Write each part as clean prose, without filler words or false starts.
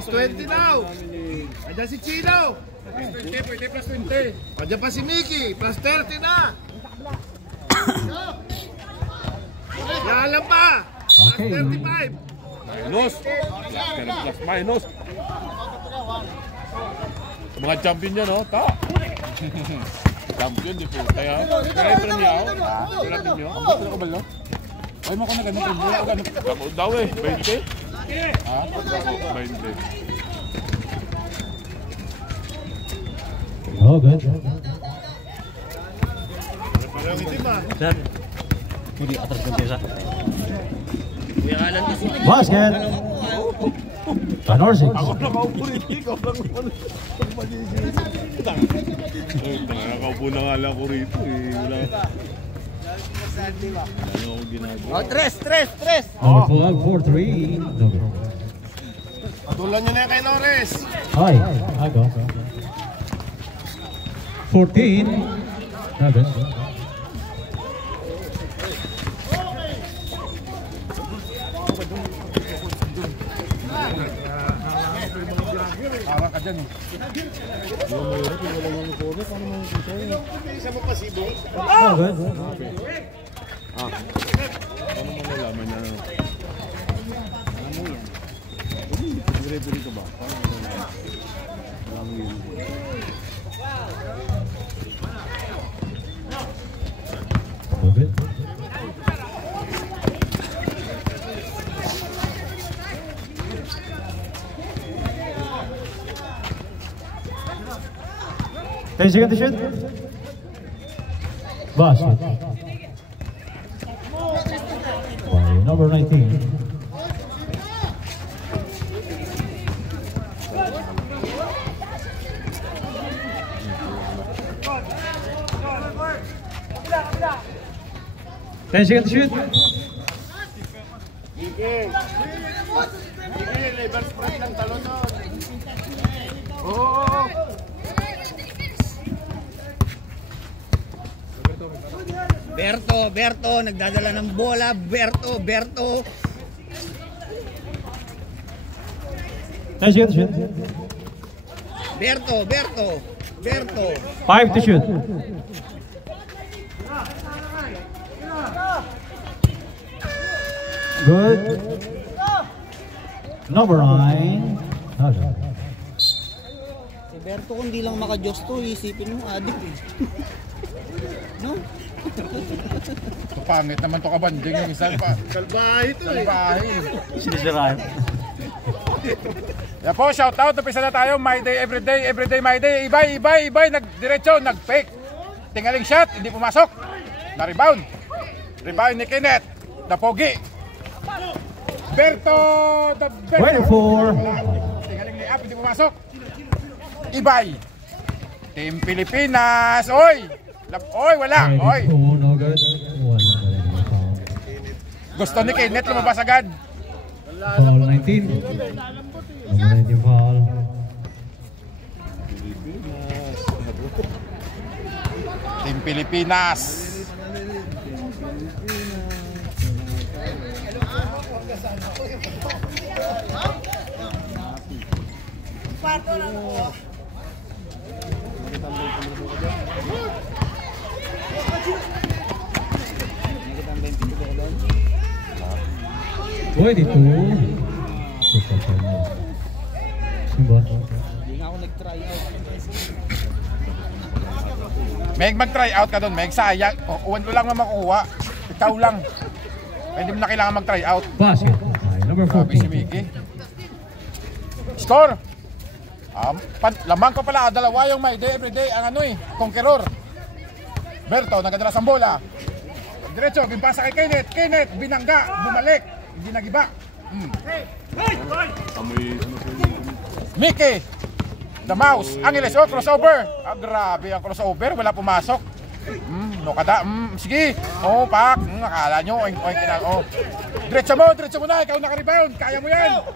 Plus 20 now. Andiyan si Chino. Plus 20, pwede plus 20. Andiyan pa si Mickey. Plus 30 na. Yalan pa. Plus 35. Minus. Plus minus. Mga champion yan, no? Ta. Champion, di po. Kaya, kaya ito lang yaw. Kaya natin nyo. Ang ba't nakabal, no? Ay, mo ko na ganun. Ako daw eh. 20? Ha? 20. Oh, good. Parang itim ah. Sir. Hindi atras ng pesa. Kuya Alan kasi. Basket. Panor 6. Ako nakaupo rin. Ikaw lang naman. Nakaupo na nga lang ako rito eh. Wala. Ano ako ginagawa? Oh, tres. Number 4-3. Patulan nyo na kay Norris. Hi. Aga. 14. Nagan. Awa ka dyan eh. Isa mo pa sibo. Nagan. Ano mo nalaman na? Ano yan? Referee ka ba? Parang yun. Okay. Ten seconds to shoot. Basket. By number 19. Ten seconds to shoot. Sige, labor spread lang talon nun. Oo. Berto, nagdadala ng bola. Berto. 10 seconds to shoot. Berto. 5 to shoot. Good. Number 9. Si Berto kung di lang maka-Diyos to, isipin mo, adik eh. No? Pangit naman to kabanding yung isa pa. Kalbahe ito eh. Kalbahe. Sinisiraan. Yan po, shout out. Napisa na tayo. My day, everyday, my day. Ibay, nagdiretso, nag-fake. Tingaling shot, hindi pumasok. Na-rebound. Rebound ni Kenneth. Napogi. Berto, the Berto. 24. Tingaling ni Ab, hindi pumasok. Ibay. Team Pilipinas. Oy, wala. Oy. No good. Gusto ni Kenneth lumabas agad. Foul 19. Number 19 foul. Team Pilipinas. Pwede to. Simba. Hindi nga ako nag-try out. Meg, mag-try out ka doon, Meg. Sayang. Uwan ko lang makuha. Ikaw lang. Hindi mo na kailangan mag-try out. Basket. Number Grabe si 14. Mickey. Score! Lamang ko pala, dalawa yung my day, everyday, ang ano eh, Conqueror. Berto, nagadalas ang bola. Diretso, bimpasa kay Kenneth, binangga, bumalik, hindi nagiba. Mickey, the mouse, Angeles, crossover. Grabe ang crossover, wala pumasok. No kada, sige, pak, akala nyo, diretso mo na, ikaw naka-rebound, kaya mo yan.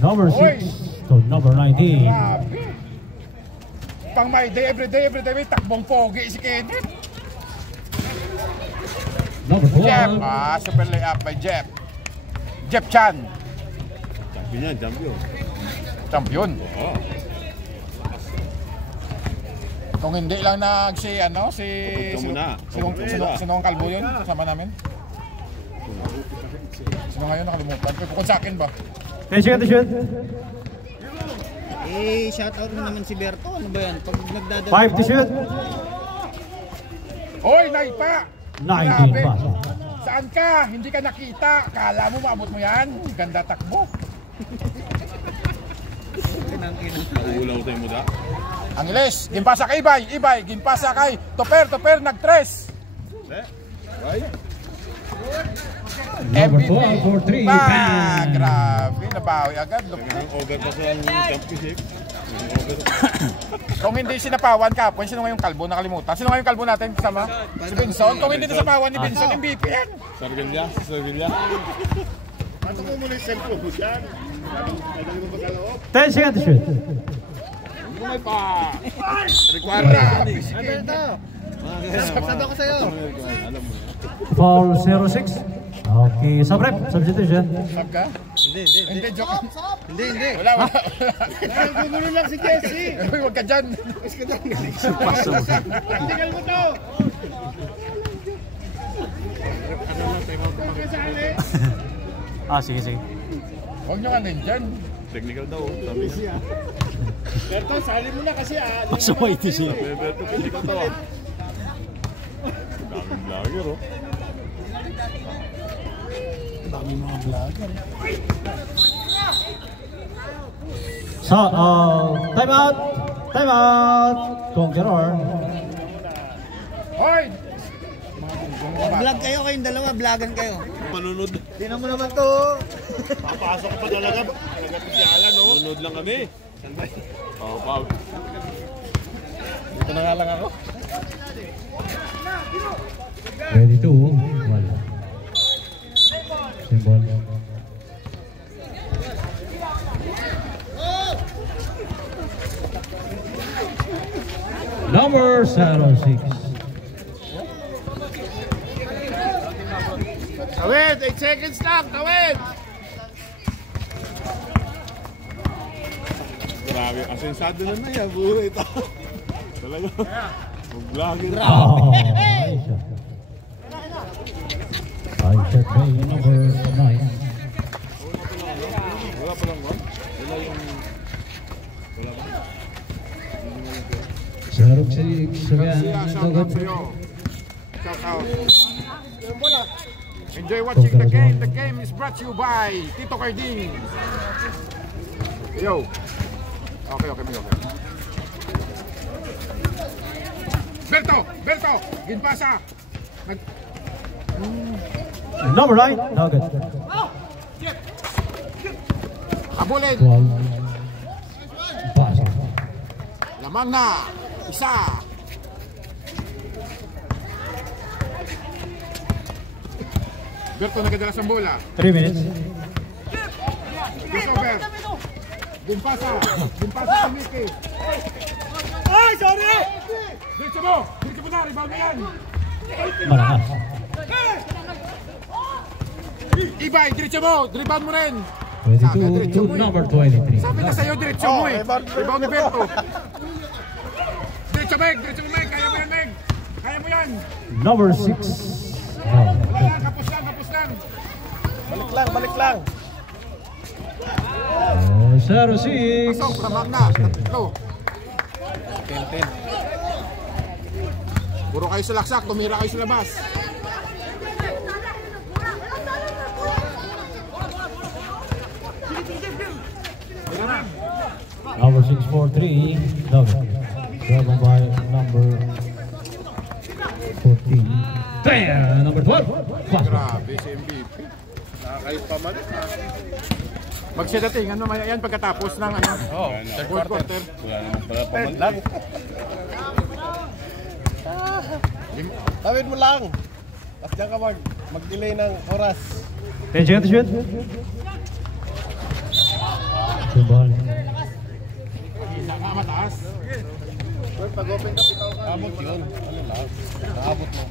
Number 6 to number 19. Grabe. Pang my day, everyday, may takbong pogi si Kenneth. Number 12. Jeff, super layup by Jeff. Jeff Chan. Champion yan, champion. Champion. Kung hindi lang si Sinong Kalbo yun, kasama namin. Sino ngayon nakalimutan? Kung sa akin ba? 10 seconds to shoot. Shoutout mo naman si Berto. Ano ba yan? Pag nagdadala. 5 to shoot. Hoy, Naipa! 19 pa. Saan ka? Hindi ka nakita. Kala mo maabot mo yan? Ganda takbo. Ulaw tayo mo da. Angeles, gimpasa kay Ibay, gimpasa kay Toper, nag-tres. MVP. Grabe, nabawi agad. Over pa sa championship. Kung hindi sinapawan kapon, sino ngayong kalbo? Nakalimutan. Sino ngayong kalbo natin kasama? Si Benson. Kung hindi nasapawan ni Benson, MVP yan. Sarganya. Ano mo muna yung cellphone mo dyan? 10 seconds to shoot. May pa. Requara. Ano ito? Sabi ko sa'yo. Foul 06. Okay, substitution. Sab ka? Hindi, joke. Hindi. Wala. Gugulo lang si Jesse. Uy, huwag ka dyan. Tingnan mo to. Sige. Huwag nyo nga din dyan. Technical daw. Sabi siya. Berto, sali mo na kasi Masaway ito siya. Berto, technical daw Daming vlogger Dami mga vlogger. So, time out. Conqueror. Hoy! Vlog kayo kayong dalawa. Vlogan kayo. Manunod. Tingnan mo naman to. Papasok pa talaga. Talaga to si Alan, no? Manunod lang kami. Oo, Pao. Dito na nga lang ako. Ready to wall. Symbol. Number 06. Tawid! 8 seconds lang! Tawid! Grabe, asensado na yan. Buhay ito. Talaga. Mag-vlogger. I shot by number 9. Wala pa lang ba? Wala yung... Wala ba? 06. Shout out sa'yo. Shout out. Enjoy watching the game. The game is brought to you by Tito Carding. Yo. Okay. Berto! Ginpasa! Number 9. Nugget. Habulin! 12. Pass. Lamang na! Isa! Berto nagdala sa bola. 3 minutes. Crossover. Ginpasa si Mickey. Ay, sorry! Diretso mo na, rebound na yan. Malakas. Ibay, diretso mo, rebound mo rin. Ready to number 23. Sabi na sa'yo, diretso mo eh. Rebound ni Berto. Diretso Meg, kaya mo yan Meg. Kaya mo yan. Number 6. Wala lang, kapos lang. Balik lang. 06. Pasok, lamang na, tatlo. 10. Puro kayo sa laksak, tumira kayo sa labas. Number 643. Nugget. Driven by number 14. Bam! Number 12. Pass. Grabe si MVP. Nakakayot pa man. Magsidating, mamaya yan pagkatapos ng fourth quarter. Wala naman pala pamanlang. Tawid mo lang. At diyan ka mag-delay ng oras. 10 seconds to shoot. Symbol. Mataas. Pag-open ka, bitaw ka. Abot yun. Ano lang? Naabot mo.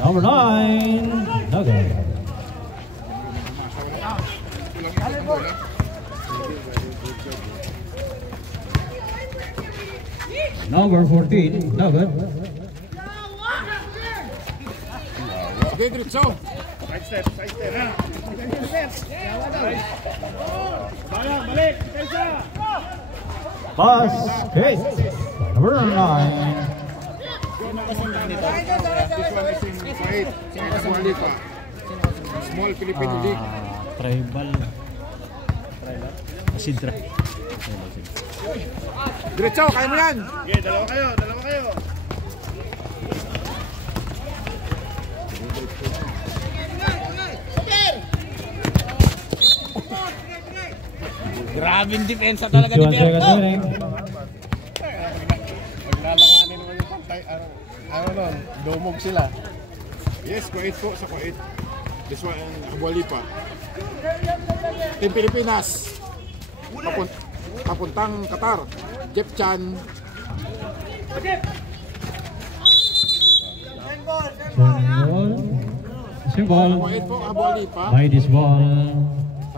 Number 9. Nugget. Number 14, no good. Sige, diretso. Side step. Balik. Kaisa. Basket. Number 9. This one is in Kuwait. Abuali pa. Small Filipino League. Tribal. Asidra. Diretso, kaya mo yan. Okay, dalawa kayo. Grabing depensa talaga ni 51 seconds Berto. remaining. Maglalanganin naman yung pantay. Ano nun? Dumog sila. Yes, Kuwait po sa Kuwait. This one, Abuali pa. Team Pilipinas. Papuntang Qatar. Jeff Chan. Ball. Kuwait po, Abuali pa. By this ball.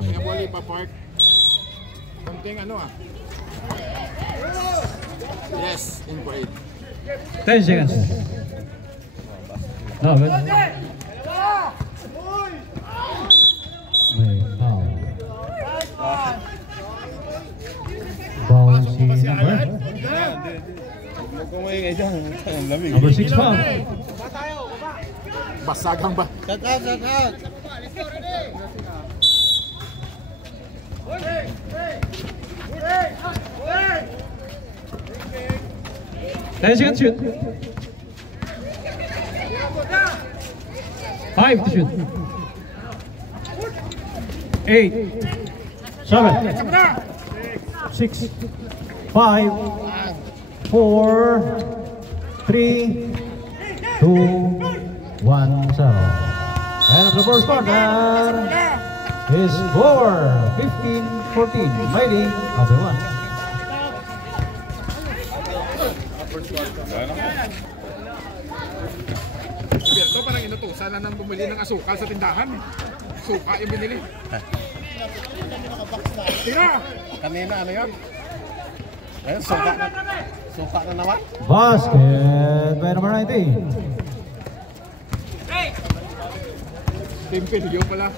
Kasi Abuali pa Park. Konting ano ah. Yes, in Kuwait. 10 seconds. No good. May foul. Bouncy number. Kung may dyan, ang lamig. Number 6 foul. Basagang ba? Shut out. 10 seconds shoot. 5 to shoot. 8 7 6 5 4 3 2 1 0. And of the first quarter is score 15-14. Mighty of the one. Berto, parang inutusan na nang bumili ng asukal sa tindahan. Suka yung binili. Tira! Kanina ano yun? Ayun, suka na naman. Basket by number 19. Team Pilyo pala.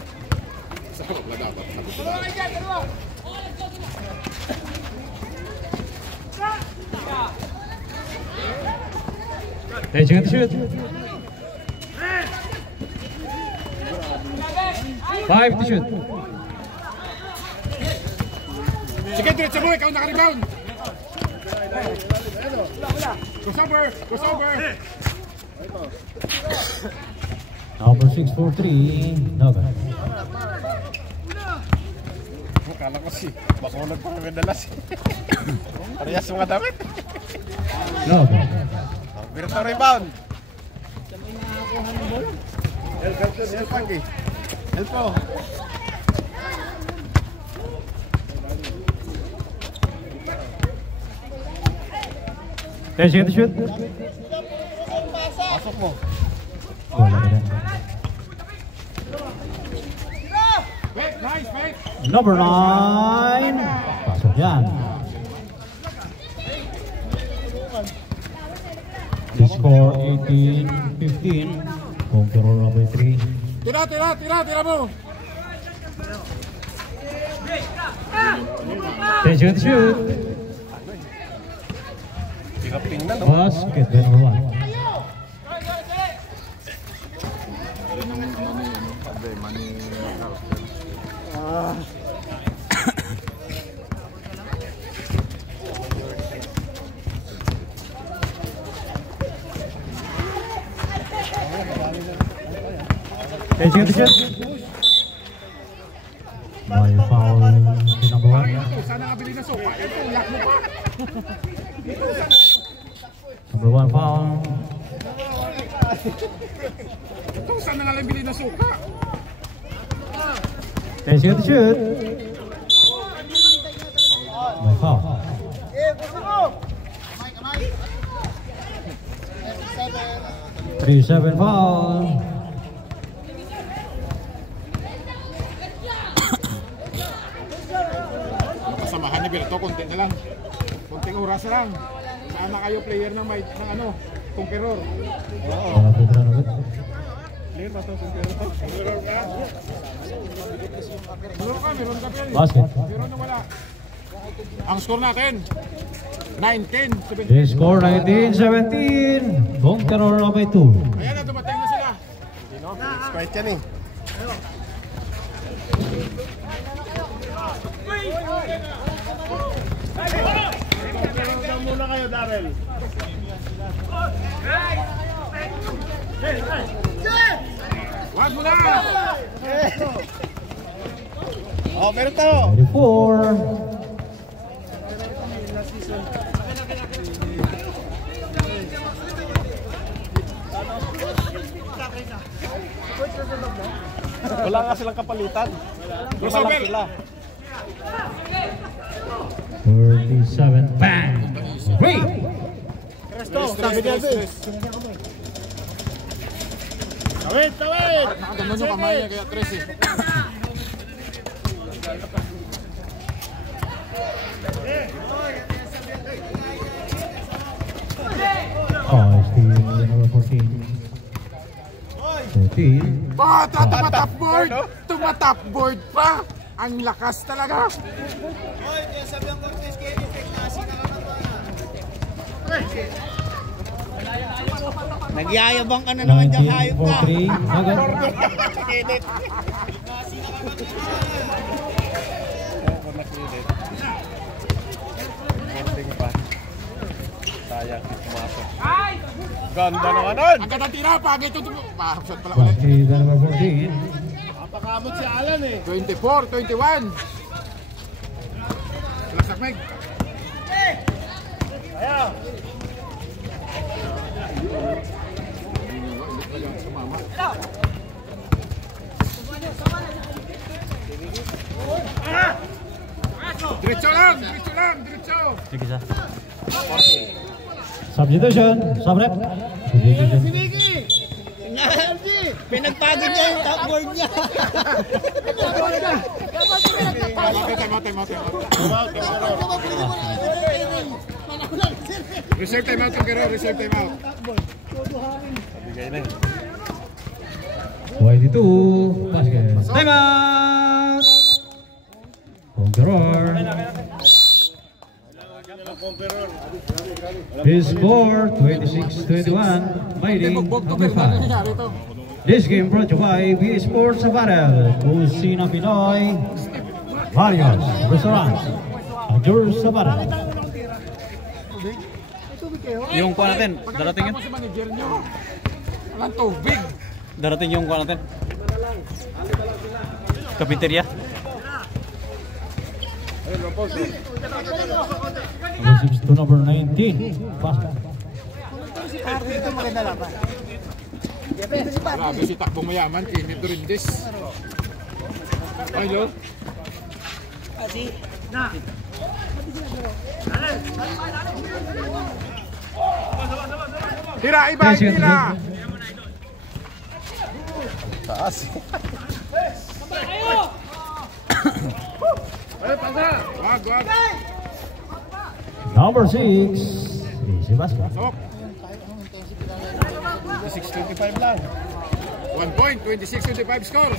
Sa wala dapat. They shoot. 5 to shoot. Sige, diretso mo. Ikaw naka-rebound. Crossover. Number 6 for 3. No good. Kala ko si Bacolod pa kami dalas. Parehas mga damit. No good. Virtual rebound. Help Panggi. Help po. They shoot. Pasok mo. Wala ka din. Nice, mate. Number 9. Pasok yan. The score 18-15. Control by 3. Tira mo. They shoot. Tingaping na no. Basket by number 1. They shoot. By foul si number 1. Sana nakabili na sopa. Ito, yak mo pa. Number 1 foul. Ito, sana nga lang bili na suka. They shoot. By foul. 3-7 foul. Kasamahan ni Berto, konti na lang. Konting oras na lang. Sa Sana kayo player ng ano, Conqueror. Player ba ito, Conqueror ka? Meron ka yan. Basket. Meron na wala. Ang score natin, 19-17. The score 19-17. Conqueror by 2. Ayan na, dumating na sila. Sprite yan eh. Saan muna kayo, Darrell? Wag mo na! Oh, meron to! 24. Wala nga silang kapalitan. Lima lang sila. 47. Bang! Wait! Sabi niya din. Tawid! Tawid! Nakaganon yung kamay niya kaya 13. Oh, still number 14. 13. Bata, tumatapboard! Tumatapboard pa! Ang lakas talaga! Nagyayabang ka na naman dyan, hayop ka. 19-43. Nugget. Kinit. Ending pa. Sayang, pumasok. Ganda naman nun! Ang ganda tira, pagay ito. Shot pala ulit. Basket number 14. Napakamot si Alan eh. 24, 21. Lasak Meg. Ayaw! Diretso lang, diretso lang, diretso. Sige sa. Substitution. Sabrep. Substitution. Pinagpagod niya yung top board niya. Time out. Reserve time out yung garo, reserve time out. Bigay na eh. 22. Basket. Time out! Conqueror. His score 26-21. Fighting number 5. This game brought to you by B Sports Apparel, Kusina Pinoy, Varios Restaurants, Adjurs Apparel. Yung kuha natin, darating yun. Sa manager nyo. Walang tubig. Darating yung kuha natin. Cafeteria. Number 6 to number 19. Basket. Ito maganda laban. Grabe si Takbong Mayaman, Kinit Durindis. Ay, Lord. Tira, iba, tira. Taas. Wag. Number 6. Easy basket. Sok. 6:25 lang. 1 point, 26-25 score.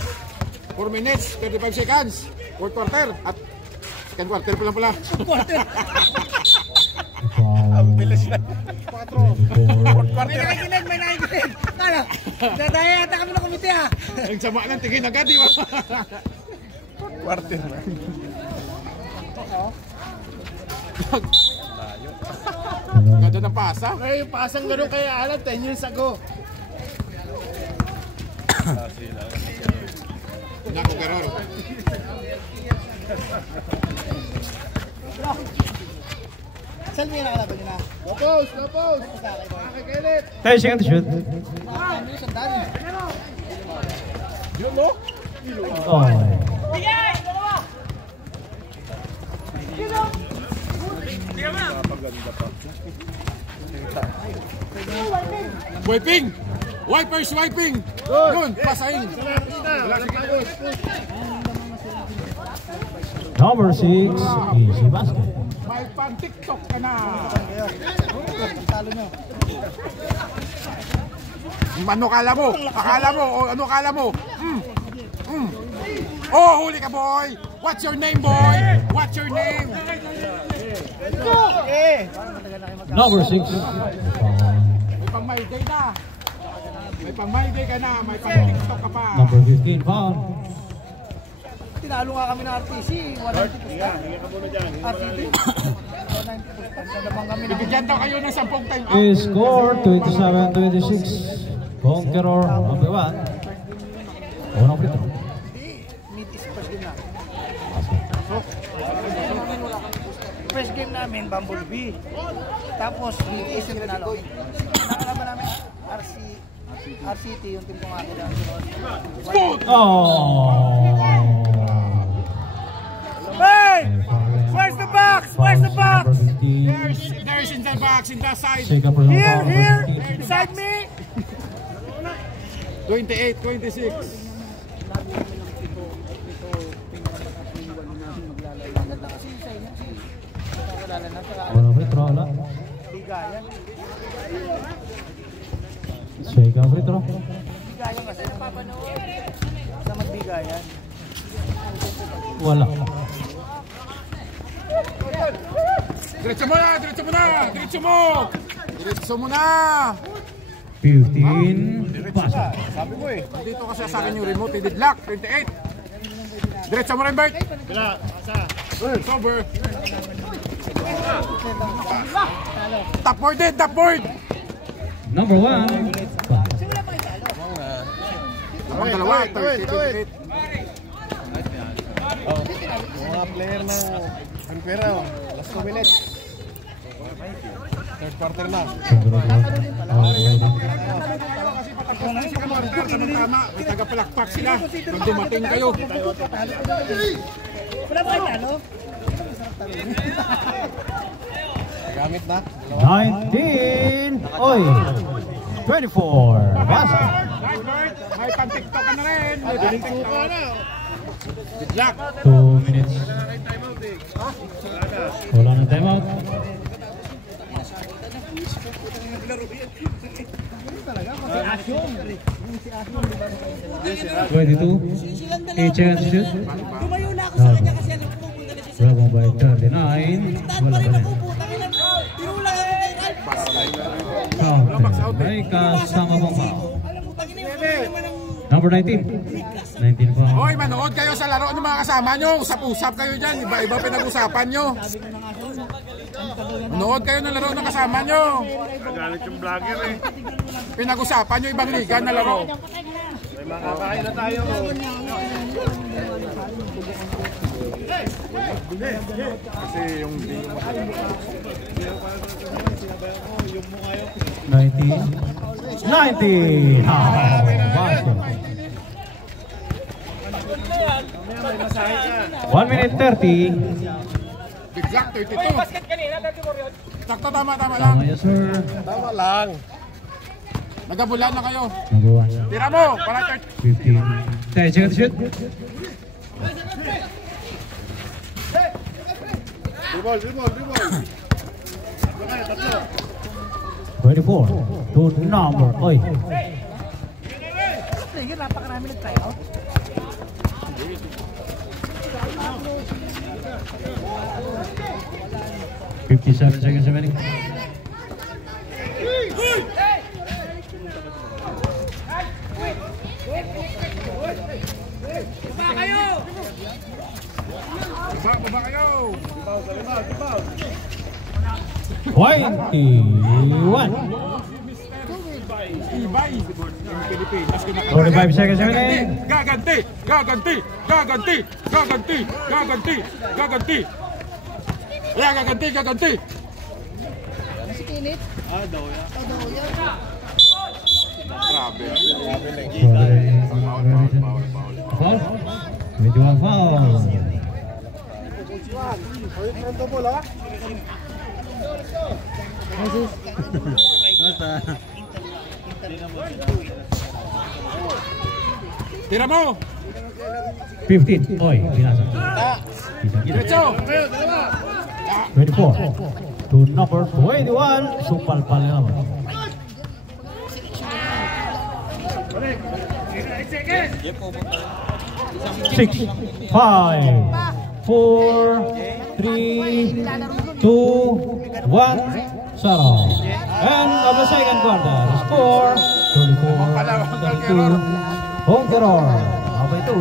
4 minutes, 35 seconds. Fourth quarter. At second quarter pa lang pala. Ang bilis na. 24. May nakikinig. Kala, dadaya yata kami ng komite ha. Ang sama ng tingin agad, di ba? Quarter na. Ganda ng pasa. Kaya yung pasang gano'n kay Alan 10 years ago. Nako, Garor. Saan mo yung nakalaban nyo na? Lapos! Nakikailit! 10 seconds to shoot. Ano yung sandali? Yun no? Oh. Wiping! Wipers wiping! Yun, pasahin. Wala si Pagos. Number 6, easy basket. May pang-tiktok ka na. Talo nyo. Ano kala mo? Akala mo? O ano kala mo? Oh, huli ka, boy! What's your name, boy? What's your name? Number 6. May pang-my day na. May pang-my day ka na. May pang-tiktok ka pa. Number 15, foul. Tinalo nga kami ng RTC. 190 pusta. RTC. 190 pusta. Naman kami ng... Bibigyan daw kayo ng 10 time out. Score 27-26. Conqueror number 1. Unang free throw. Mid is first game na. First game namin, Bumblebee. Tapos, mid is yung tinalo. Nakalaban namin RCT, yung team kong akin. Oh! Hey! Where's the box? Where's the box? There's in the box, in the side. Here! Beside me! 28, 26. Unang free throw, wala. Bigayan. Second free throw. Bigayan kasi napapanood. Sa magbigayan. Wala. Diretso mo na, diretso mo na, diretso mo. Diretso mo na. 15. Basket. Sabi mo eh. Dito kasi sa akin yung remote, edit lock, 28. Diretso mo rin, Bert. Bila, asa. Sober. Top board din, top board. Number 1. Ang dalawa, 30, 28. Mga player na Impera, last 2 minutes. Third quarter na. Kung ano si Kamarter, tama, may tagapalakpak sila. Nung dumating kayo. Wala ba kayo talo? Gamit na. 19. Oy. 24. Basket. May pang-tiktok ka na rin. May pang-tiktok ka na. Good luck. 2 minutes. Wala nang timeout. Twenty-two. 8 seconds to shoot. Tumayo na ako sa kanya kasi alam ko pupunta na siya sa... Grab by 39. Wala pa rin. Tinulang ako kay Ralph. Counter. May kasama pong foul. Number 19. 19 foul. Hoy, manood kayo sa laro ng mga kasama nyo. Usap-usap kayo dyan. Iba-iba pinag-usapan nyo. Manood kayo ng laro ng kasama nyo. Nagalit yung vlogger eh. Pinag-usapan nyo ibang liga na laro. May makakain na tayo. Kasi yung di yung 90. 90. Basket. 1 minute 30. Big Jack, 32. Sakto, tama lang. Tama yan, sir. Tama lang. Nagabulan na kayo. Number 1. Tira mo, para 15. 10 seconds to shoot. Dribble. Okay, tatlo. 24. To number. Oy. Sige, napakarami nag-tryout. $57 seconds remaining. Baba kayo. 21. Ibay. Yung Pilipinas. 45 seconds remaining. Gaganti. Kaya gaganti. Si Kinit? Grabe. Foul. 21 foul. Tira mo. 15. Oy, binasa. Diretso! 24 to number 21, Supalpal naman. 6, 5, 4, 3, 2, 1, 0. And of the second quarter, score 34-32. Home Terror. Abay 2.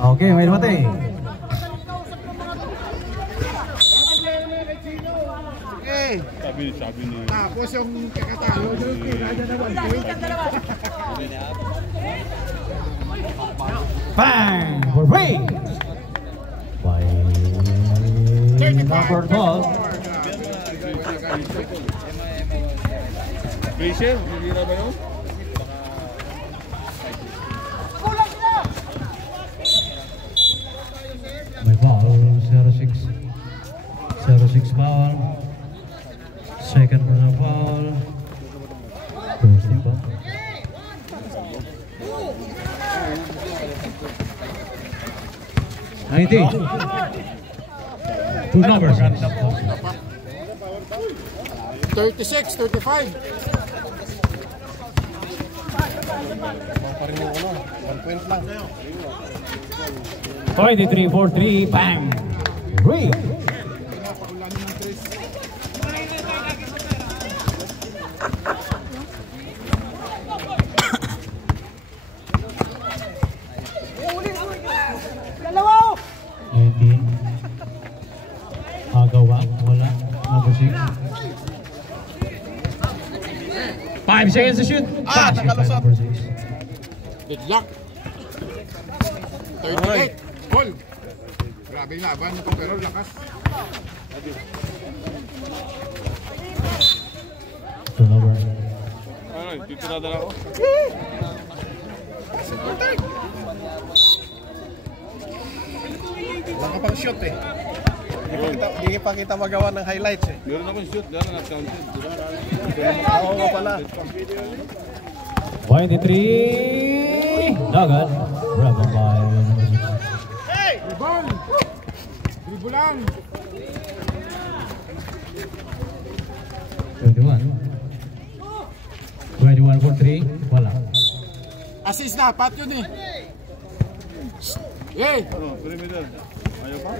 Okay, may lumati. Sabi ni. Tapos yung kakatalo doon, kaya naman. Bang! For free! By number 12. Gracier, nilira ba yun? May foul, 06. 06 foul. Second personal foul. First foul. Two numbers. 36, 35. 23-4-3, bang! Three. Agawa, wala. Number 6. 5 seconds to shoot. Nakalusot. Good luck. 38. Ball. Grabe yung laban nito pero lakas. Turnover. Ay, dito na dala ko. Wala ka pang shoot eh. Hindi pa kita magawa ng highlights eh. Meron akong shoot, meron not counted. Oo nga pala. 23. Dagat. Rubber by number 6. Ball. Dribulan. 21 for 3. Wala. Assist dapat yun eh. Eh. Ano, perimeter. Ayaw pa?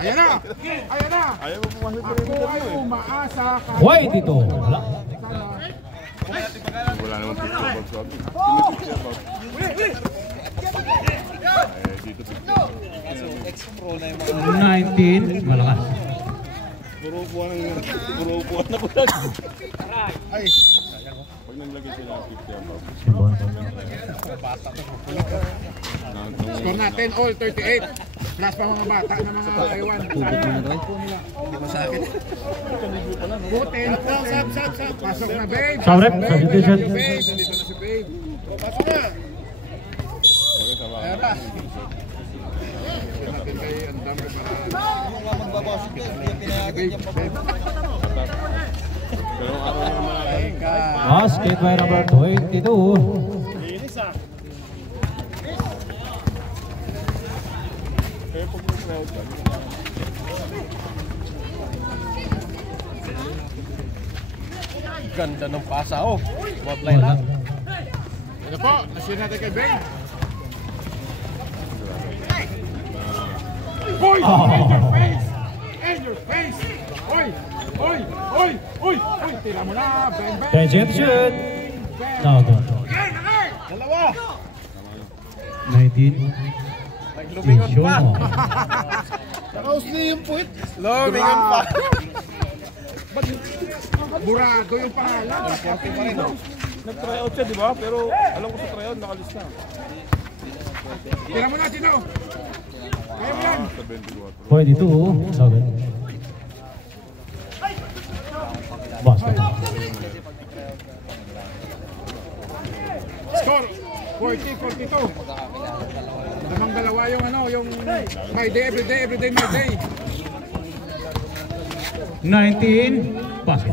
Ayan na. Ayan na. Ayaw mo pumasok Ako perimeter ay mo eh. umaasa ka. White ito. Wala. Wala naman picture box ko. Picture box. Dito picture. 19. Malakas. Puro upuan na po lang. Ay. Pag naglagay sila ng picture box. Score natin all 38. Plus pa mga bata na mga Taiwan. Hindi mo sa akin. Putin. Sab. Pasok na babe. Sabrep, substitution. Babe. Nandito na si babe. Pasok na. Ayan na. Natin kayo ang dami para. Magbabasok yun. Hindi yung pinayagan niya pa. Pero ako naman. Basket by number 22. Ganda ng pasa oh. Wablay lang. Ano po? Nasira natin kay Ben. Boy! In your face! In your face! Oy! Oy! Oy! Oy! Oy! Tira mo na! Ben! Ben! Tension to shoot. No, good. Dalawa. 19. Naglumingon pa. Mo. Nakausli yung puwit. Lumingon pa. Burado yung pangalan. Nag-tryout siya, di ba? Pero alam ko sa tryout, nakalista. Tira mo na, Chino! Kaya mo yan! 22. No, good. 40-42. Lamang dalawa yung ano, yung my day, everyday my day. 19, basket.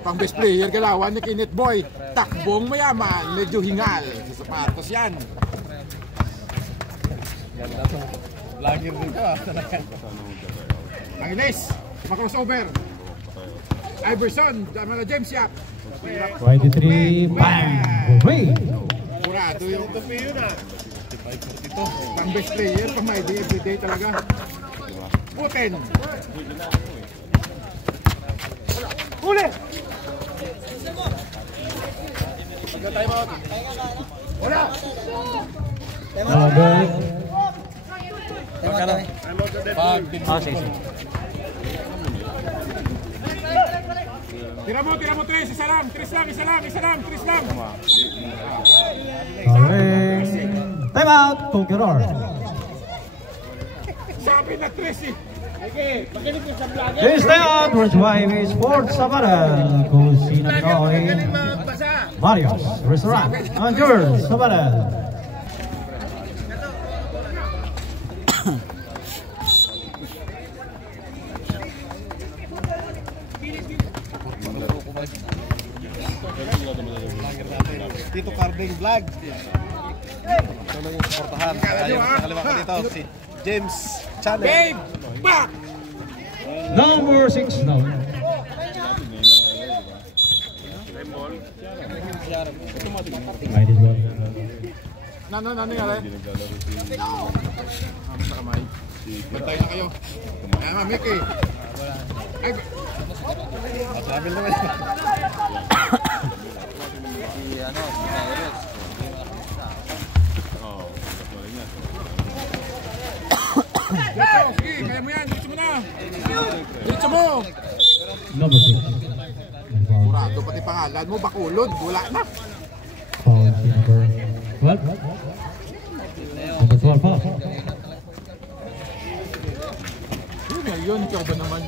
Pang best player galawan ni Kenneth Boy. Takbong mayaman, medyo hingal. Sa sapatos yan. Vlogger din ka. Angeles, crossover. Iverson, mga James Yap. 23, bang! Away! Kurado yung pang best player, pang my day, everyday talaga. Putin. Huli! Wala! Number. Sige. Tira mo, Tres, isa lang. Time out, Conqueror. Sabi na Tres eh. This time, brought by Sports Sabadell, Kusina Pinoy, Mario's Restaurant, and yours, Sabadell. Tito Carding Vlog. Ito na yung supportahan. Nakaliwa ko dito, si James Channel. Babe! Back! Number 6 now. Might as well. Nangyari? Sa kamay. Bantay na kayo. Ayan, Mickey. Ay, Travel naman. sige, kaya mo yan. Diretso mo na. Diretso mo. Number 6. Kurado, pati pangalan mo, Bakulod. Wala na. Foul number 12. Number 12 foul. Yun, ikaw ba naman?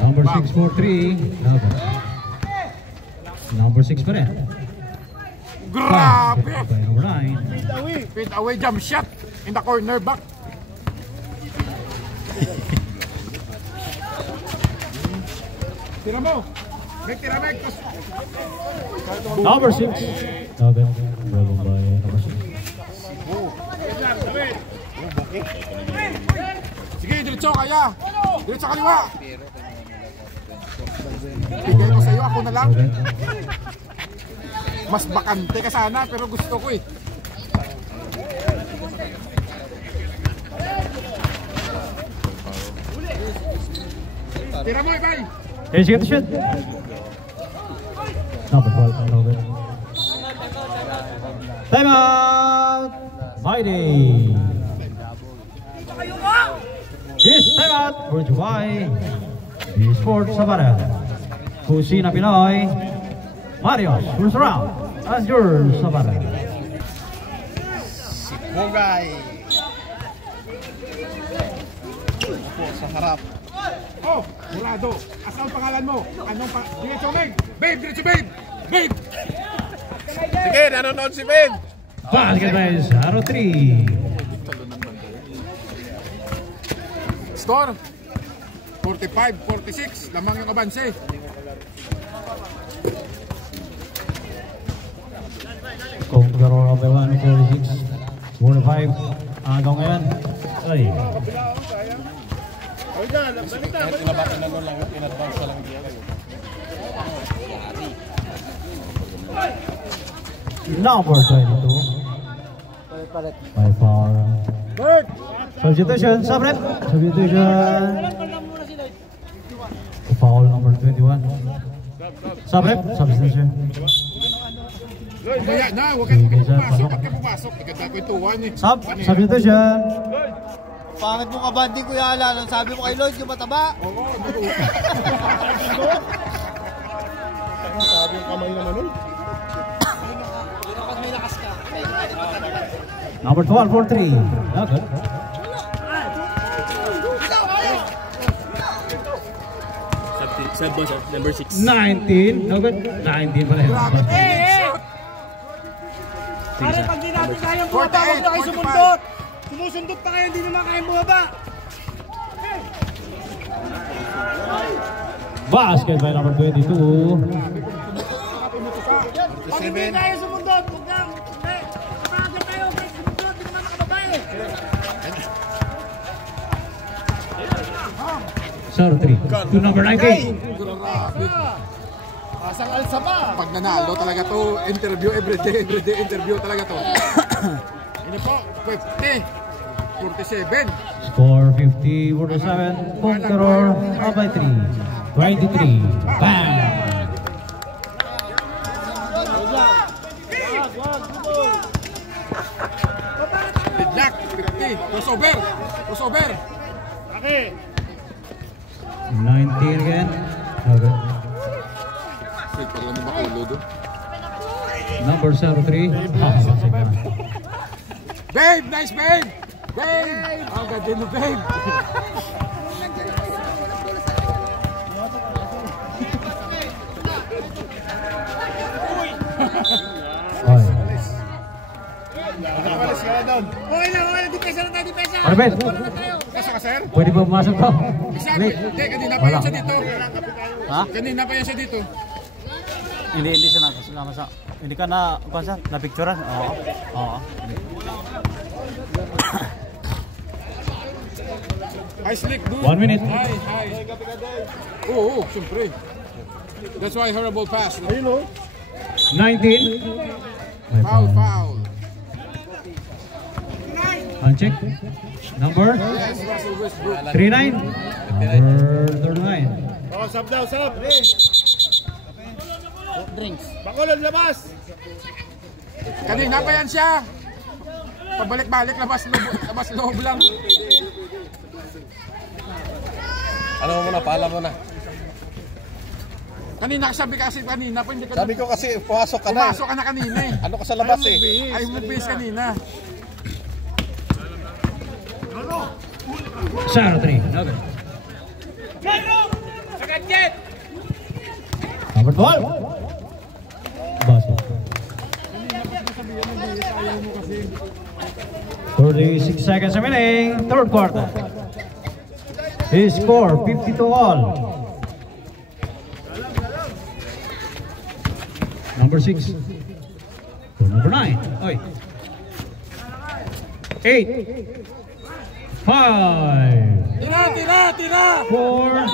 Number 6 for 3. Number 6 pa rin. Grabe! By number 9. Feed away jump shot in the corner back. Tira mo. Tira Meg. Number 6. Okay. Rolling by number 6. Sige, diretso kaya. Diretso kaliwa. Bigay ko sa'yo, ako na lang. Mas bakante ka sana, pero gusto ko eh. Tira mo, Ibay. Here's get the shoot. Number 12. Over. Time out. Mighty. This time out. Brought to you by Sports Sabadell, Kusina Pinoy, Mario's Restaurant, and yours, Sabadell. Bogay. Ako sa harap. Oh, Murado. Asa ang pangalan mo? Anong pa? Diretso, Meg. Babe, diretso, babe. Babe. Sige, nanonood si Ben. Basket by Zaro 3. Score 45-46. Lamang yung abanse. Conqueror of the 146. 45. Hanggang ngayon. Ay. Tinabakan na nun lang, in-advance na lang. Number 22. By far. Substitution. Sabrep. Substitution. Foul number 21. Sabrep. Substitution. Kaya na, huwag ka pumasok. Huwag ka pumasok. Ikata ko ituwan eh. Substitution. Pangit mo ka banding Kuya Alan. Sabi mo kay Lloyd yung mataba. Oo, Sabi yung kamay naman nun. Number 12 for 3. Okay. Sub boss, number 6. 19. No good. 19 pala yun. Para pag di natin kayang bumaba, huwag na kayo sumundot. Sumusundot pa kayo, hindi naman kayang bumaba. Basket by number 22. Pag hindi kayo sumundot, huwag na. Kapagod kayo, guys, sumundot, hindi naman nakababae. Sorry, 3. To number 19. Asang alsa pa. Pag nanalo talaga to, interview everyday interview talaga to. Ini po, 50, 47. Score 50-47. Conqueror up by 3. 23. Bang! Jack, 50, crossover. Okay. 19 again. Okay. Number 03. Babe, nice babe. Babe. Ang ganda no babe. Oy. Okay na, dipesa na tayo, dipesa. Arbet, Kaso ka sir? pwede ba pumasok to? Sabi, hindi, kanina pa yan siya dito. Ha? Kanina pa yan siya dito. Hindi siya nakasama sa... Hindi ka na... Kung saan? Na-picturean? Oo. Hi slick dude. 1 minute. Hi. Oo, siyempre. That's why horrible pass. Ayun o. 19. Foul. Uncheck. Number Yes, Russell Westbrook. 39. Number 39. Oh, sub daw, sub. Drinks. Bakulod, labas. Kanina pa yan siya. Pabalik-balik, labas loob lang. Ano mo na, paalam mo na. Kanina, sabi kasi kanina pa, hindi ka... Sabi ko kasi, pumasok ka na. Pumasok ka na kanina eh. Ano ka sa labas eh? Ay mo base kanina. Saro 3. Okay. Number 12. Basket. 36 seconds remaining. Third quarter. His score 50-all. Number 6. To number 9. Oi. 8. 5. Tira! 4.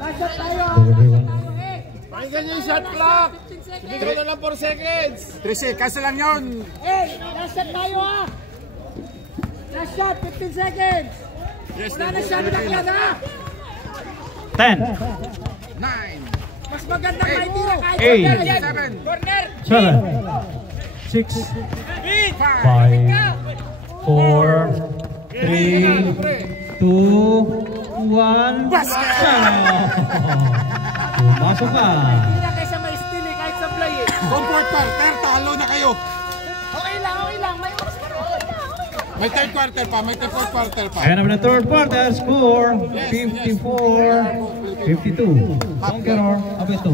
Nasa tayo. Pakinggan niyo yung shot clock. Hindi ko na lang 4 seconds. 3 seconds lang yun. Last shot tayo ah. Last shot, 15 seconds. Yes, Wala na shot clock yan ha. 10. 9, Mas magandang may tira kahit 8. 7, corner. 7. 6. 5. 4, 3, 2, 1. Pumasok pa. Hindi na kaysa may steal eh, kahit supply eh. Comfort quarter, talo na kayo. Okay lang. May oras pa rin. May third quarter pa, may fourth quarter pa. And the third quarter score 54-52. Conqueror Abeto.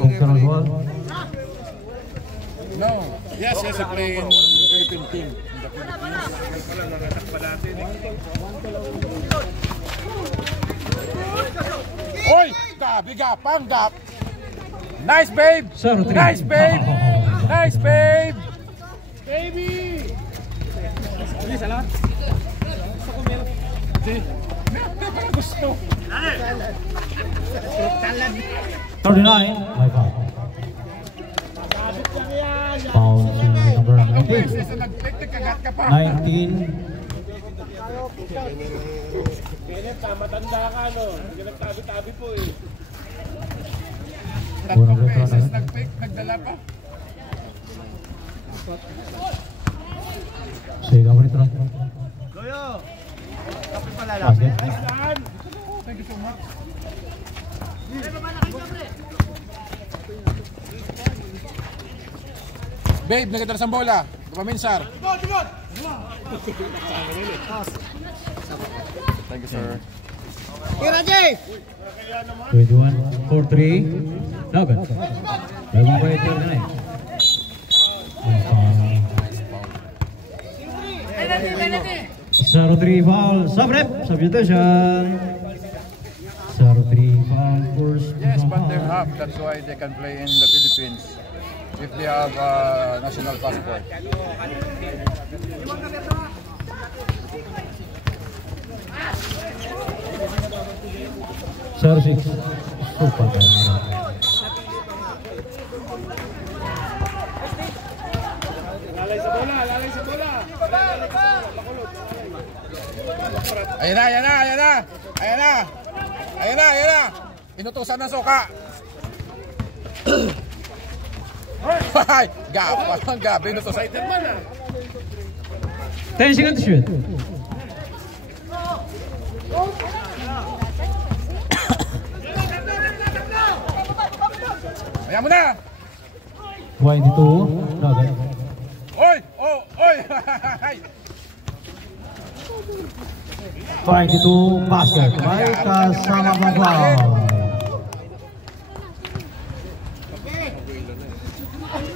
Conqueror Hall. No. Yes, I play in Philippine team. Oy! Gapang gap. Nice babe! Saro 3. Nice babe! Nice babe! Baby! Gusto. 39. My foul. Foul to number 19. Sa nagkagat ka pa. 19. Matanda ka, no? Hindi nagtabi-tabi po eh. Unang retro na yun. Nagdala pa. Sige ka mo retro. Goyo! Basket. Thank you so much. Babe, nagkataras ang bola. Paminsar. Tigot! Thank you, sir. 21-4-3. Laban. Laban pa ito na eh. Sa Rodri foul, Sabrep, substitution. Sa Rodri foul, first. Yes, but they have. That's why they can play in the Philippines if they have a national passport. Sa 6. Super ganda. Ayan na. Inutusan ng suka. Ay, gabi inutusan. 10 seconds to shoot. Ayan mo na. 22. Laban. Oy. 22 basket. May kasama ng foul.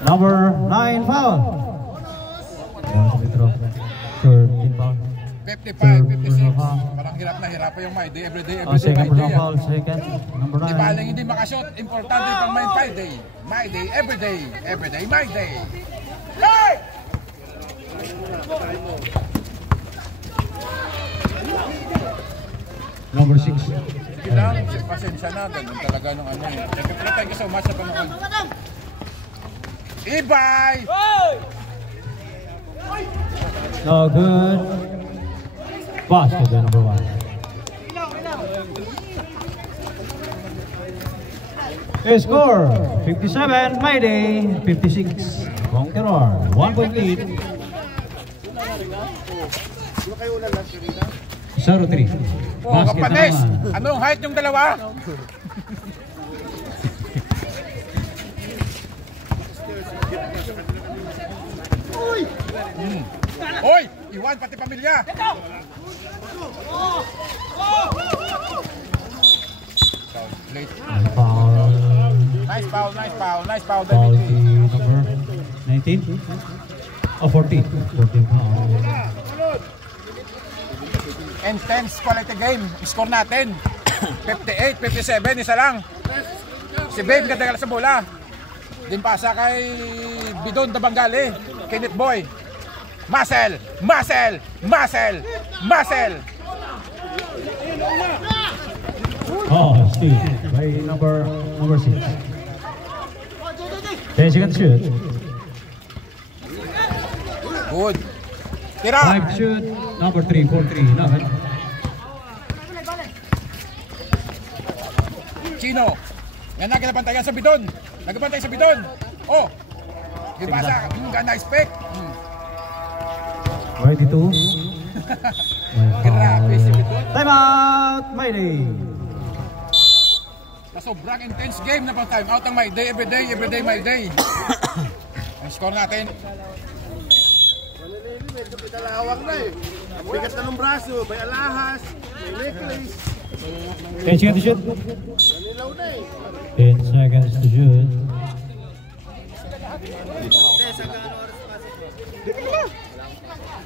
Number 9 foul. Third foul. 55, 56. Parang hirap na hirap pa yung my day. Everyday Second my day. foul. Second. Number 9. Di baling hindi makashot. Importante pang my day. My day, everyday. Everyday, my day. Hey! Number 6. Kailangan, pasensya na. Ganun talaga nung ano eh. Thank you so much sa panood. Ibay! No good. Basket number 1. Score 57, Mayday 56. Conqueror 1 point lead. 0-3. Basket Kapanes! naman. Anong height yung dalawa? Oy! Iwan pati pamilya! Late. Foul. Nice foul, Foul David. to number 19. Oh, 14. 14 foul. Intense quality game. Score natin. 58, 57, isa lang. Si Babe katagal sa bola. Din pasa kay Bidon Dabangali. Kenneth Boy. Marcel! Oh, Steve. By number 6. 10 seconds shoot. Good. Tira! 5 shoot. Number 3, 4-3. Laban. Chino. Yan na, kinabantayan sa Bidon. Nagabantay sa Bidon. Oh! Di pasa. Nice pick. 22. Grabe si Bidon. Time out! Mayday. Sobrang intense game na pang time out ang my day, everyday my day. Ang score natin. Medyo pitalawak na eh. Bigat na ng braso, may alahas, may necklace. 10 seconds to shoot. Nanilaw na eh. 10 seconds to shoot.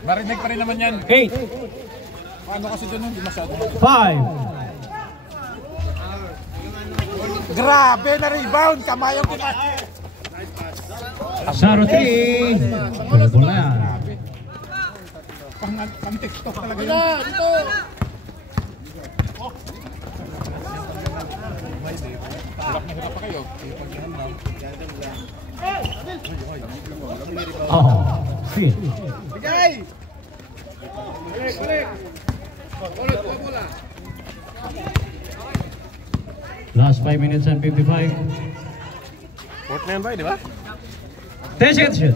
Marinig pa rin naman yan. 8. Paano kasi dun, hindi masyado. 5. Grabe na rebound, kamayong kita. Saro 3. Bola yan. Pang TikTok talaga yun. Dito! Hirap na hirap pa kayo. Oh, see. Bigay! Balik! Ulit, bola. Last 5 minutes and 55. Court na yan ba, di ba? 10 seconds shoot.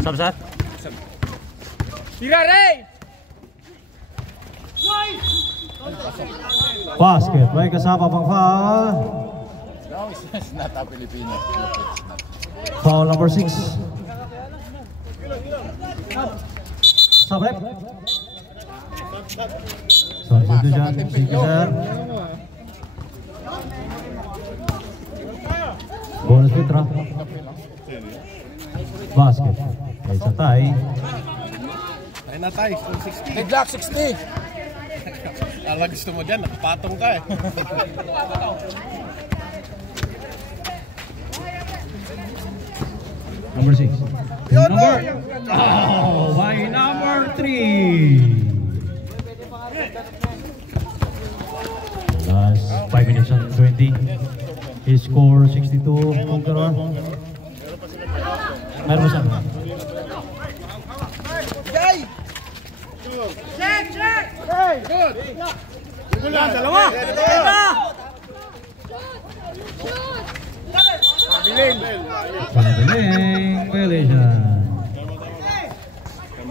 Sabsat. Tira, Ray! Basket. May kasama pang foul. No, it's not a Filipino. It's not. Foul number 6. Sabrep. Substitution, Signature. Bonus Fitra. Basket. Kay sa tie. Ay na tayo, 60. Deadlock 60. Ala gusto mo dyan, nakapatong ka eh. Number 6. Number. Oh, by number 3. Last 5 minutes and 20. He scored 62. Conqueror. Meron ba siya? Dalawa. Pabilin. Violation.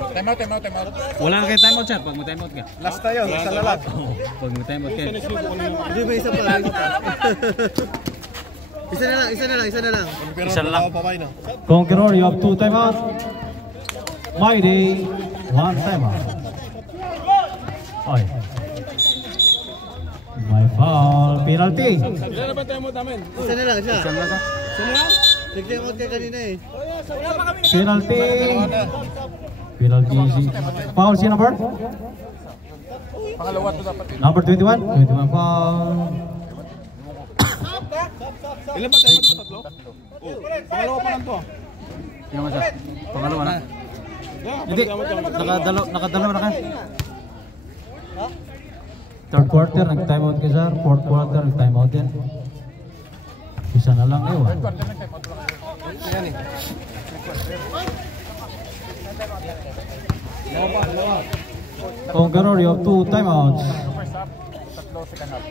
Time out. Wala na kayo timeout, sir. Pag mo timeout ka. Last tayo, isa na lang. Pag mo timeout ka. Hindi ba isa pa lang? Isa na lang. Pero Isa na lang. ako pa kayo, no? Conqueror, you have 2 timeout. Mighty, 1 timeout. Oy. My foul, penalty. Isa na lang siya. Isa na lang? Nag-timeout ka kanina eh. Penalty. Penalty. Foul si number? Pangalawa to dapat. Number 21. 21 foul. Ilan ba tayo mo? Tatlo? Oh, pangalawa pa lang to. Yung masa. Pangalawa na. Hindi. Nakadalawa na kayo. Third quarter, nag-timeout ka sir. Fourth quarter, nag-timeout din. Isa na lang yun. Yan eh. Conqueror, you have 2 timeouts. Tatlo second half.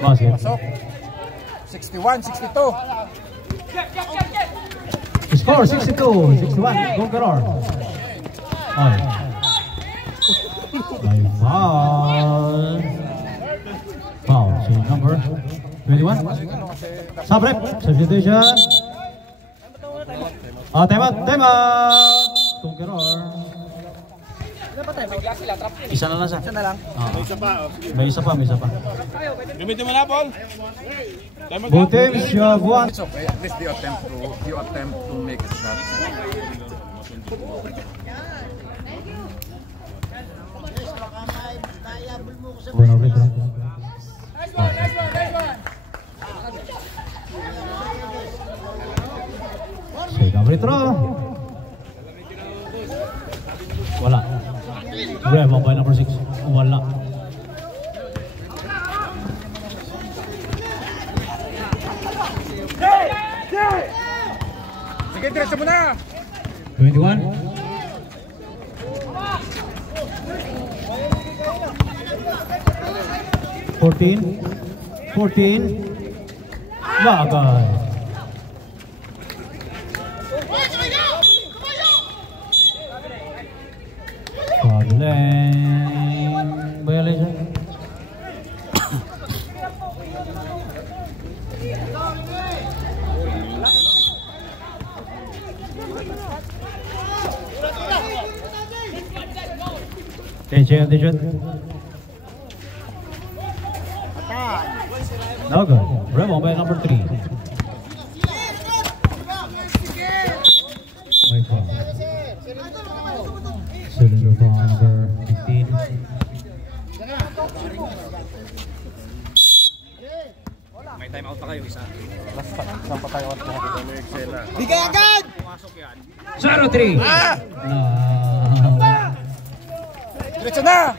Basket. Pasok. 61, 62. Score 62, 61. Conqueror. Oy. By foul. Foul. So number 21. Sabrep. Substitution. Timeout. Conqueror. Isa na lang, sir. May isa pa. Gamitin mo na, Paul. Both teams, you have 1. It's okay. At least you attempt to make it that. Bueno, free throw. Second free throw. Wala. Grab by number 6. Wala. Sige, diretso mo na. 21. Fourteen. Bagay. Pagling violation. Attention. No good. Rebound by number 3. My fault. Cylinder ball number 15. May timeout pa kayo, isa. Bigay agad! 0-3. Diretso na.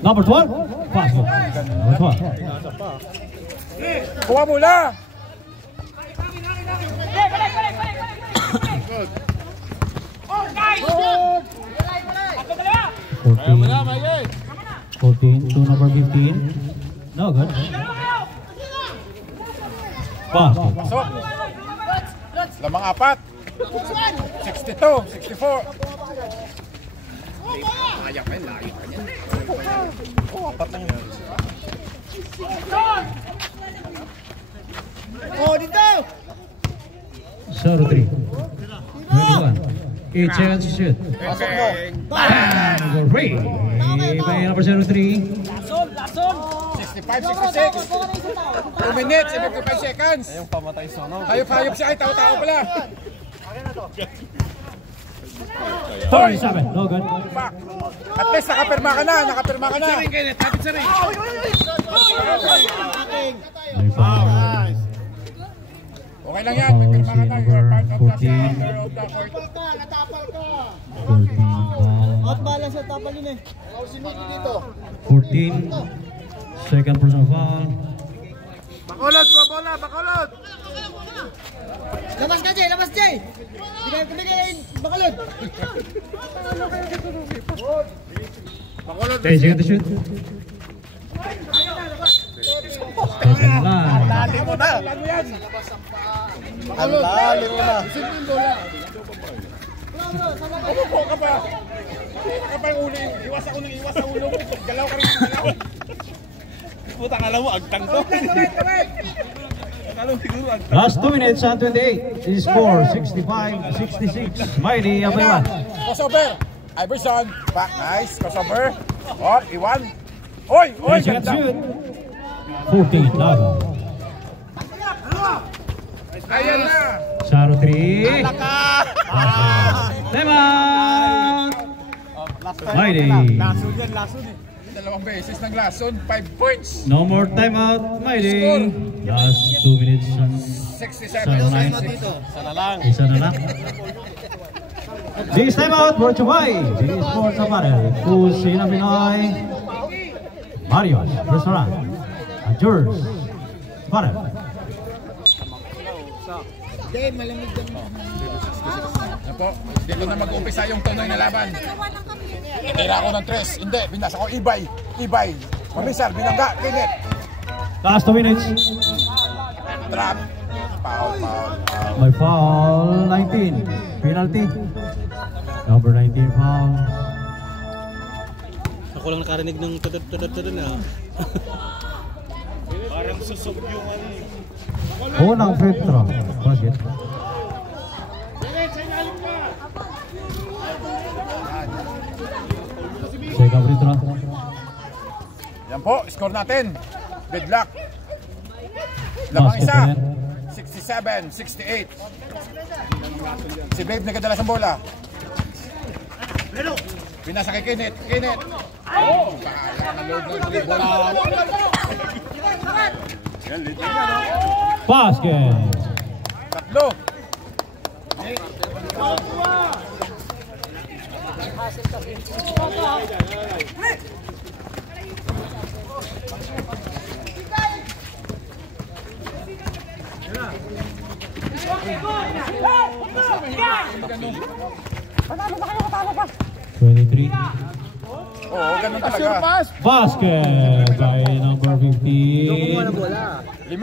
Number 12. Pass. Number 12. Kuha muna. Fourteen to number 15. No good. Pass. Pasok. Lamang 4. 62, 64. Oh, dito! 3. 21. 8 seconds to shoot. Okay. Number 3. By number 03. 65, 66. 2 minutes and 55 seconds. Ayong pamatay sono. Hayop-hayop siya. Ay, tao-tao pala. 47. No good. Back. At least nakapirma ka na. Nakapirma ka na. May foul. Okay lang yan. Nagpirma ka na. You're part of the 14. center of the court. 14 foul. Out balance sa tapal yun eh. 14. Second personal foul. Bakulod ko bola. Bakulod. Labas ka, Jay! Labas, Jay! Bigay, bakalod! 10 seconds to shoot. Second line. Dali mo na. Ang dali mo na. Umupo ka pa. Ka pa yung ulo. Iwas ako ng iwas sa ulo. Galaw ka rin ng galaw. Putang alam mo, agtang to. Last 2 minutes and 28. Is score 65-66. Mighty Abaywan. Crossover. Iverson. Back. Nice. Crossover. Oh, Iwan. Oy! Oy! 10 seconds Ganda. shoot. 14. Lago. Ayan na. Saro 3. Time out. Mighty. Dalawang beses ng lason. 5 points. No more timeout. Mighty. Last 2 minutes and 67. 9. Sana lang. Isa na lang. This timeout brought to you by BS Sports Apparel, Kusina Pinoy, Mario's Restaurant, and George Apparel. Ano po? Dito na mag-umpisa yung tunoy na laban. Tira ako ng 3. Hindi. Binasa ko Ibay. Ibay. Mamisar. Binangga. Kinet. Last 2 minutes. Trap. Foul. May foul 19. Penalty. Number 19 foul. Ako lang nakarinig ng tudod na. Parang susog yung ano. Unang free throw. Basket. Second free throw. Yan po. Score natin. Good luck. Lamang isa. 67-68. Si Babe nagkadalas ang bola. Pinasa kay Kinet. Kinet. Oh! Basket. Tatlo. Oo, ganun talaga. Basket by number 15. 5.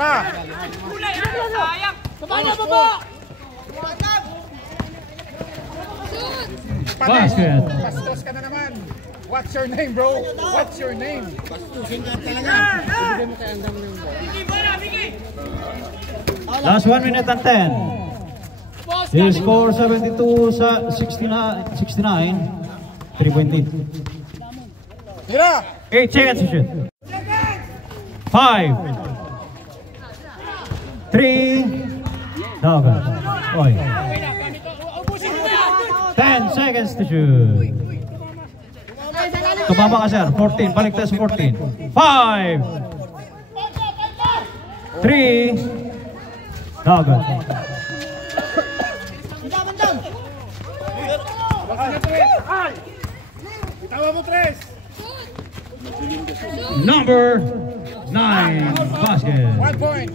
Basket. Bastos ka na naman. What's your name, bro? What's your name? Last 1 minute and 10. The score 72-69. 3-point lead. Tira! 8 seconds to shoot. 5. 3. Dogan. Oy. 10 seconds to shoot. Tumama ka, sir. 14. Balik tayo sa 14. 5. 3. Dogan. Number 9 basket. 1 point.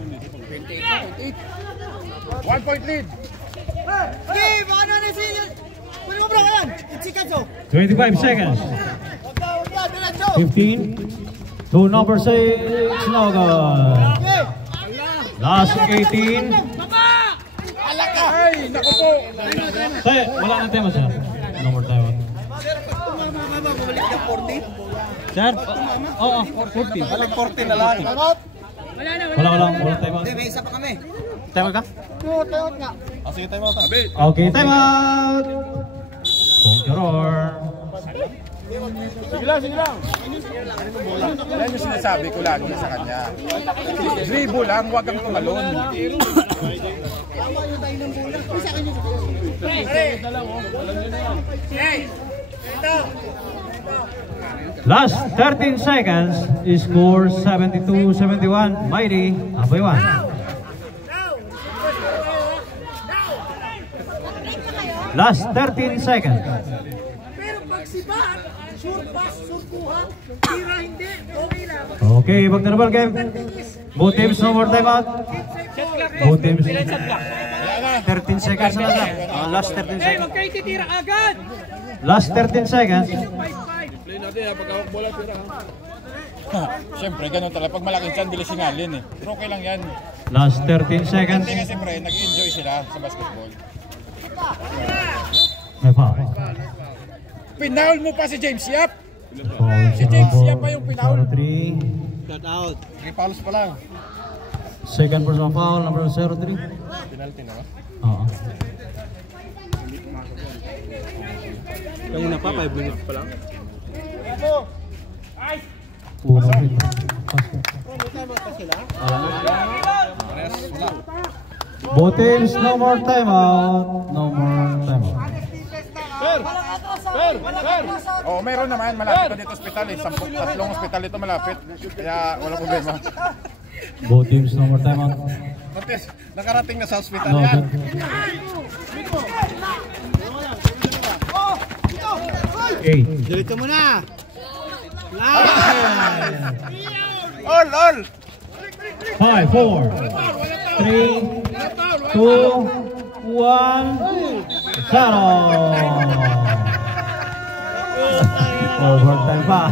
1 point lead. 25 seconds. 15 to number 6 Logan. Last 18. Ay, naku po. Wala na tema, sir. No more time. Sir? Oo, 14. Balik 14 na lang. Wala time. May isa pa kami. Time ka? Sige, time out. Okay, time out! Conqueror. Sige lang. Yan yung sinasabi ko lagi sa kanya. Dribble lang, huwag kang tumalon. Last 13 seconds, score 72-71, Mighty, Aboy 1. Last 13 seconds. Pero pag si Bat, sure pass, sure kuha, tira hindi, okay lang. Okay, back to the ball game. Both teams no more timeout. Both teams. 13 seconds na lang. Last 13 seconds. Huwag kayo titira agad! Last 13 seconds. Siyempre, ganun talaga. Pag malaking chan, bilis singalin eh. Pero okay lang yan. Last 13 seconds. Kasi siyempre, nag-enjoy sila sa basketball. May foul. Pinaul mo pa si James Yap. Foul Si James Yap pa yung pinaul. 03. Cut out. Palos pa lang. Second personal foul, number 03. Penalty na ba? Oo. Yung una pa, 5 minutes pa lang. Una rin. Both teams, no more timeout. No more timeout. Oo, meron naman. Malapit na dito ospital eh. 3 ospital ito malapit. Kaya wala problema. Both teams, no more timeout. Martes, nakarating na sa hospital No, yan. Eight. Diretso mo na! All! 5, 4, 3, 2, 1, 0. Overtime pa.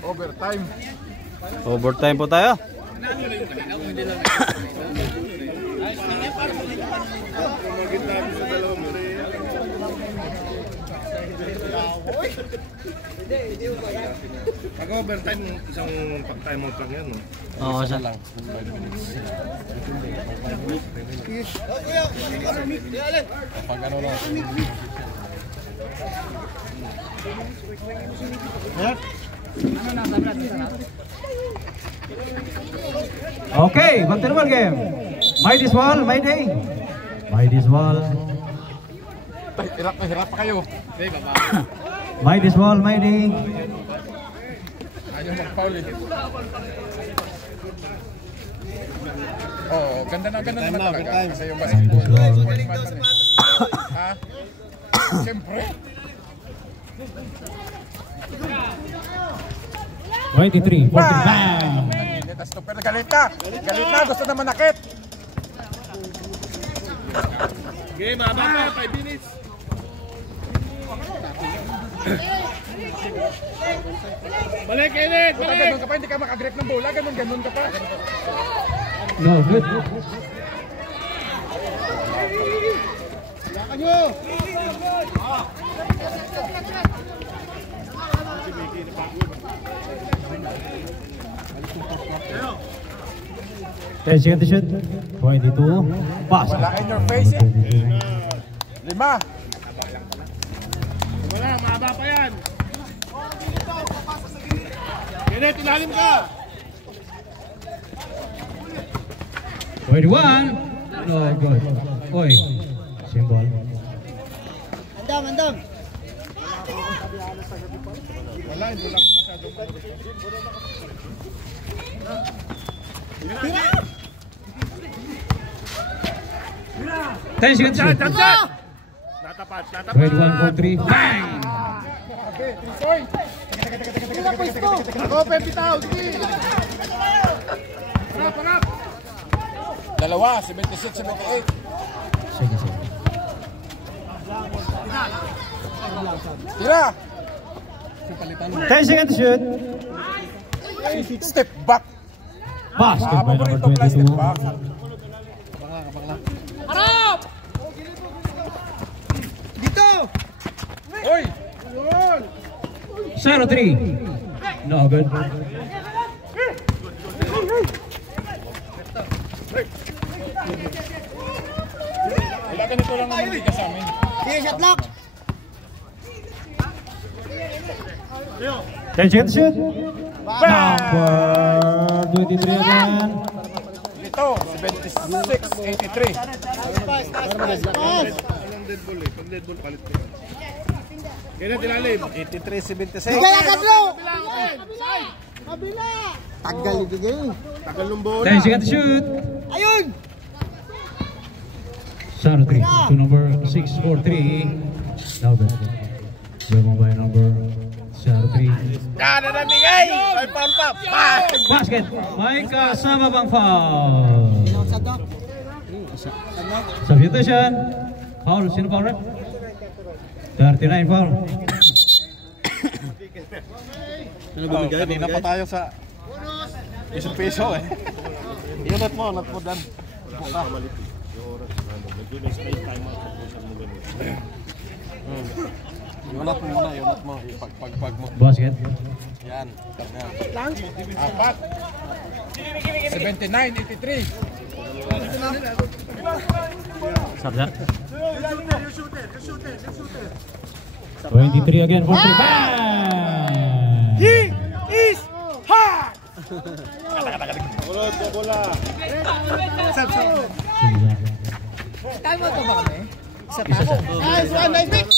Overtime. Overtime po tayo. Pag-overtime, isang pag-time out lang yan. Oo, siya. Pag ano lang. Okay, back to the ball game. Mighty's wall, Mighty. Mighty's wall. Hirap na hirap pa kayo. Mighty's wall, Mighty. Ayaw mag-foul eh. Oo, ganda naman talaga. Kasi yung basketball. Ha? Siyempre. 23, 40, bang! Tapos to, pero galit na. Galit na, gusto na manakit. Game, haba pa, 5 minutes. Balik, Kenneth! Kung ganun ka pa, hindi ka makagrip ng bola. Ganun ka pa. No, good. Ten seconds to shoot. 22. Pass. Wala in your face eh. 5. Wala, mahaba pa yan. Kenneth, ilalim ka! 21. No, good. Oy. Symbol. Andam. Wala, hindi lang masyadong. 10 seconds to shoot. Natapat. 21, 43. Bang! Grabe, 3 points. Ako, 50,000. Harap. Dalawa, 76, 78. Sige. Tira! 10 seconds to shoot. Step back. Basket by number Paborito pala step 22. back. Harap! Dito! Uy! 0-3. No good. Wala ganito lang naman liga sa amin. Sige, shot lock. 10 seconds shoot. Number 23 again. Ito, 76-83. Pag dead ball, palit ko. Kaya tilalim. 83-76. Bigay agad lo. Kabila. Tagal ibigay. Tagal ng bola. 10 seconds shoot. Ayun. Shadow 3 to number 643. No good. Going by number Shadow 3. Yan na nabigay. Ay, foul pa. Basket. May kasama bang foul? Substitution. Foul. Sino foul rep? 39 foul. Kanina pa tayo sa isang peso eh. Unat mo dan. Buka. Unat mo muna, unat mo. Pag mo. Basket. Yan. Apat. 79-83. Sabda. 23 again for 3. Bang! He is hot. Ulod sa bola. Time out ba kami? Isa pa. Isa. Nice one, nice pick.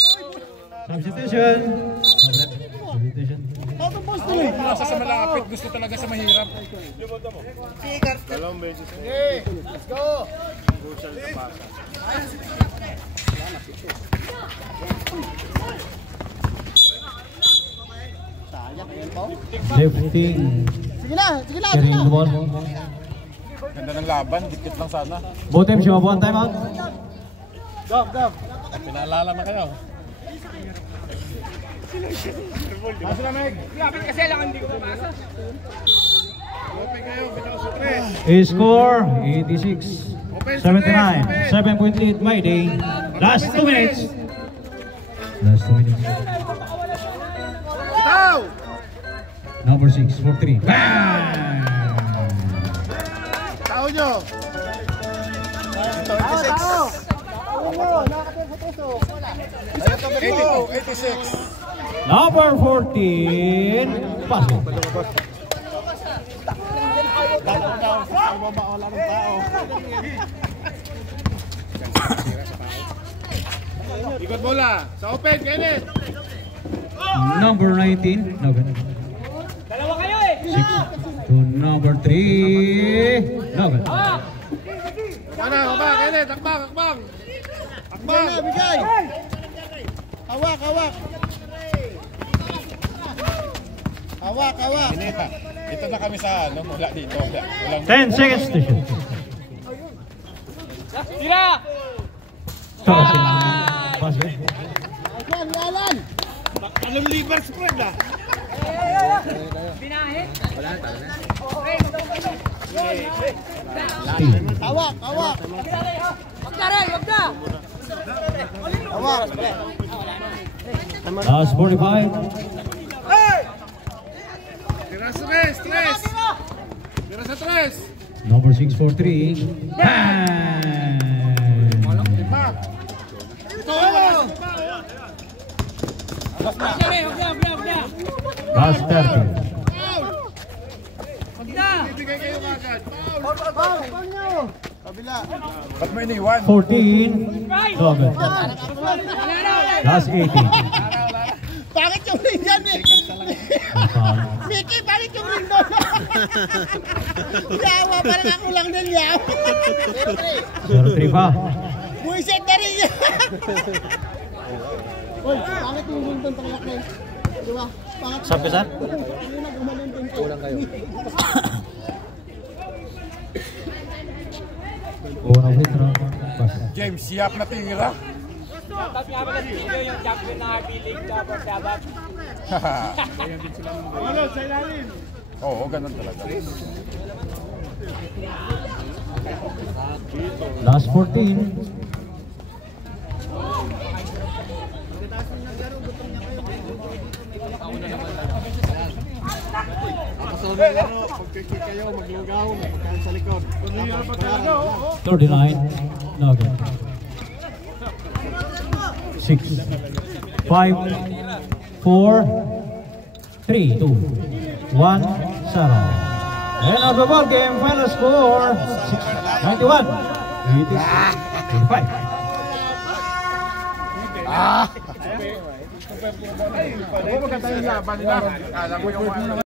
Substitution. Substitution. Nasa sa malapit, gusto talaga sa mahirap. Dalawang beses. Let's go. Crucial na pasa. Lifting. Sige na. Carrying the ball. Ganda ng laban, dikit lang sana. Both teams have one timeout. Pinaalala na kayo. Paso na, Meg. Score 86-79. 7-point lead, Mayday. Last 2 minutes. Last 2 minutes. Number 6 for 3. Bang! Tao nyo. 82-86. Number 14. Basket. Wala ng tao. Ikot bola. Sa open, Kenneth. Number 19. No good. Dalawa kayo eh. 6 to number 3. No good. Mana, baba, Kenneth. Akbang. Akbang. Bigay. Hawak. Kinita. Ito na kami sa ano, wala dito. Walang 10 seconds to shoot. Tira! Basket. Alan. Anong liver spread ah? Binahit? Steal. Hawak. Wag na rin, wag na! Hawak. Last 45. Tira sa tres. Tira sa tres. Number 6 for 3. Bang! Lima. Wag na rin, wag na! Last 30. Wag na! Bigay kayo agad. Kabila. Ba't mo iniwan? 14. No good. Last 18. Bakit yung ring yan eh? Foul. Mickey, bakit yung ring doon? Yawa, parang ako lang din yawa. 03 pa. Buisit na rin yan. Uy, bakit yung ring doon tanglak na yun? Di ba? Sabi saan? Kulang kayo. Unang hit na. Pass. James, siap na tira. Tapos nga pala video yung champion na RP League dapat. Oo, ganun talaga. Last 14. Pagkikik kayo, maglugaw, magpagkain sa likod. 39 Nugget. 6 5 4 3 2 1 0. And of the ball game, final score 91 85. Maganda yung laban nila. Alam mo yung